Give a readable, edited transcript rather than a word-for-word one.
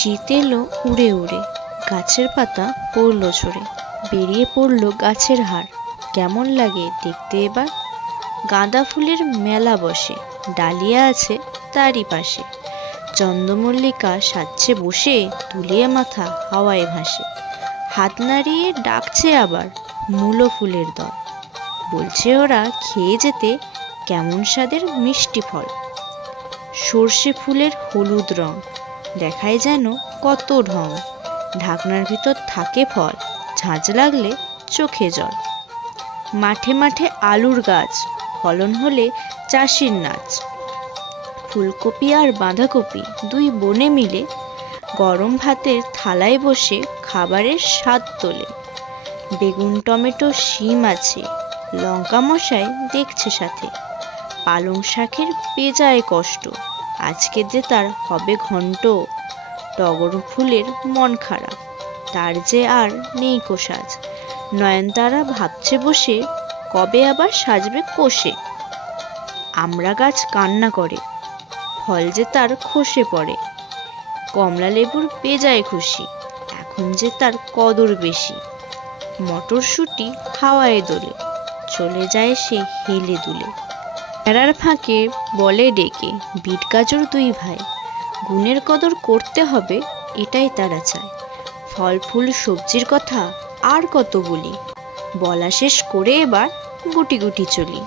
শীত এলো উড়ে উড়ে, গাছের পাতা পড়ল ঝরে, বেরিয়ে পড়ল গাছের হাড়। কেমন লাগে দেখতে এবার? গাঁদা ফুলের মেলা বসে, ডালিয়া আছে তারই পাশে। চন্দ্রমল্লিকা সাজছে বসে, তুলিয়ে মাথা হাওয়ায় ভাসে। হাত নাড়িয়ে ডাকছে আবার মূলো ফুলের দল, বলছে ওরা খেয়ে যেতে কেমন স্বাদের মিষ্টি ফল। সর্ষে ফুলের হলুদ রং দেখায় যেন কত ঢং, ঢাকনার ভিতর থাকে ফল, ঝাঁঝ লাগলে চোখে জল। মাঠে মাঠে আলুর গাছ, ফলন হলে চাষির নাচ। ফুলকপি আর বাঁধাকপি দুই বোনে মিলে, গরম ভাতের থালায় বসে খাবারের স্বাদ তোলে। বেগুন টমেটো শিম আছে, লঙ্কা মশাই দেখছে সাথে। পালং শাকের পেঁজায় কষ্ট, আজকে যে তার হবে ঘন্ট। টগর ফুলের মন খারাপ, তার যে আর নেই কো সাজ। নয়নতারা ভাবছে বসে, কবে আবার সাজবে কোষে। আমড়া গাছ কান্না করে, ফল যে তার খসে পড়ে। কমলা লেবুর পেঁজায় খুশি, এখন যে তার কদর বেশি। মটরশুঁটি হাওয়ায় দোলে, চলে যায় সে হেলে দুলে। বেড়ার ফাঁকে বলে ডেকে, বিট গাজর দুই ভাই, গুণের কদর করতে হবে এটাই তারা চায়। ফল ফুল সবজির কথা আর কত বলি, বলা শেষ করে এবার গুটি গুটি চলি।